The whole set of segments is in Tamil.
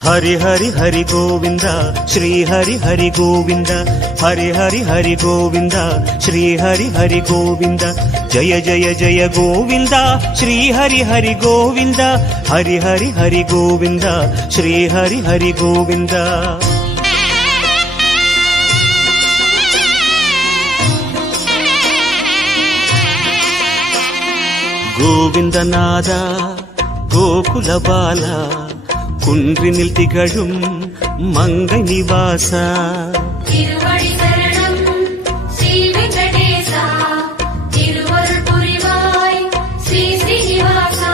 हरि हरि हरि गोविंद श्री हरि हरि गोविंद हरि हरि हरि गोविंद श्री हरि हरि गोविंद जय जय जय गोविंद श्री हरि हरि गोविंद हरि हरि हरि गोविंद श्री हरि हरि गोविंद गोविंदनाद गोकुल बाला குன்றினில் திகழும் மங்கை நிவாசா திருவடி சரணம் ஸ்ரீ வெங்கடேசா திருவருள் புரிவாய் ஸ்ரீ ஸ்ரீனிவாசா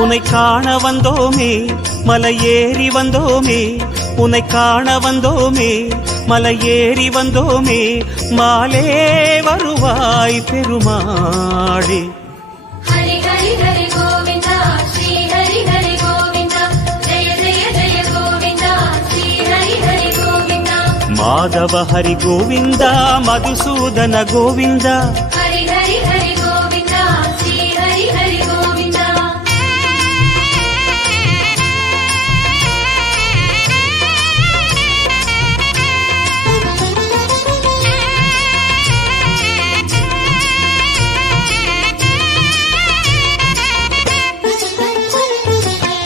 உன்னை காண வந்தோமே மலை ஏறி வந்தோமே உன்னை காண வந்தோமே மலை ஏறி வந்தோமே மாலே வருவாய் பெருமாளே ஹரி ஹரி ஹரி கோவிந்தா ஸ்ரீ ஹரி ஹரி माधव हरि गोविंद मधुसूदन गोविंद हरि हरि हरि गोविंद श्री हरि हरि गोविंद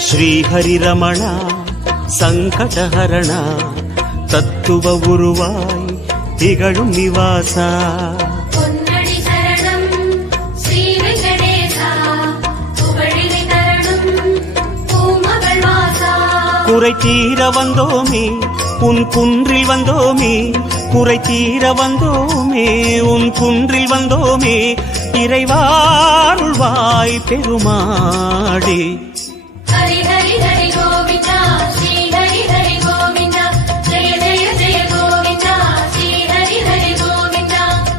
श्री हरि रमण संकटहरण தத்துவ உருவாய் திகழும் நிவாசா பொன்னடி சரணம் ஸ்ரீ வெங்கடேசா புகழினை தரணும் பூமகள் வாசா குறை தீர வந்தோமே உன் குன்றில் வந்தோமே குறை தீர வந்தோமே உன் குன்றில் வந்தோமே இறைவாருள்வாய் பெருமாளே ஹரி ஹரி ஹரி கோவிந்தா ஸ்ரீ ஹரி ஹரி கோவிந்தா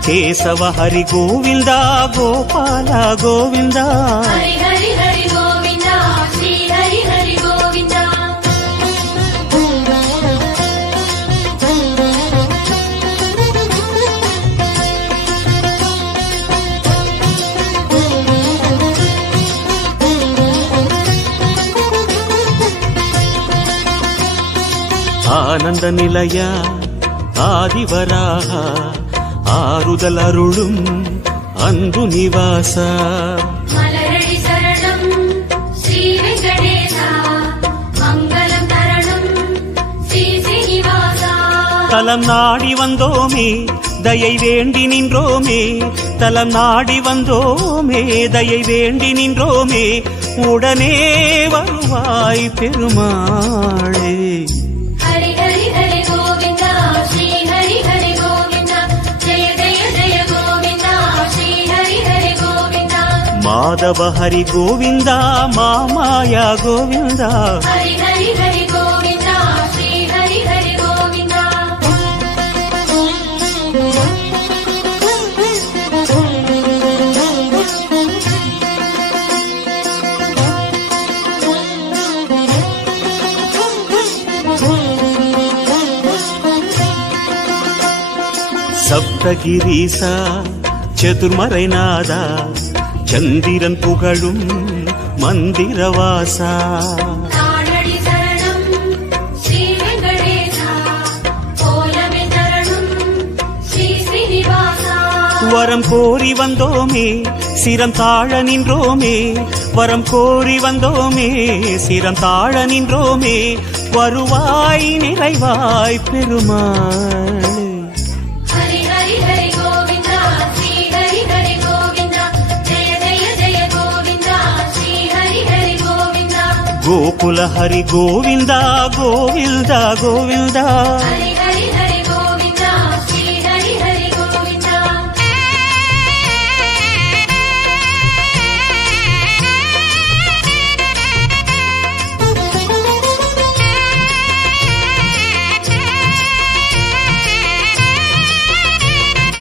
केशव हरि गोविंद गोपाल गोविंद हरि हरि हरि गोविंद श्री हरि हरि गोविंद आनंद निलय आदिवराह ஆறுதல் அருளும் அன்பு நிவாசா மலரடி சரணம் ஸ்ரீ வெங்கடேசா மங்களம் தரணும் ஸ்ரீ ஸ்ரீனிவாசா தலம் நாடி வந்தோமே தயை வேண்டி நின்றோமே தலம் நாடி வந்தோமே தயை வேண்டி நின்றோமே உடனே வருவாய் பெருமாளே ஹரி ஹரி ஹரி கோவிந்தா ஸ்ரீ ஹரி ஹரி माधव हरि गोविंद मामाया गोविंद हरि हरि हरि गोविंद श्री हरि हरि गोविंद सप्तगिरीसा चतुर्मறைநாதா சந்திரன் புகழும் மந்திரவாசா நாடடி சரணம் ஸ்ரீ வெங்கடேசா கோலமே தரணும் ஸ்ரீ ஸ்ரீனிவாசா வரம் கோரி வந்தோமே சிரம் தாழ நின்றோமே வரம் கோரி வந்தோமே சிரம் தாழ நின்றோமே வருவாய் நிறைவாய் பெருமாள் गोकुल हरि गोविंद गोविंद गोविंद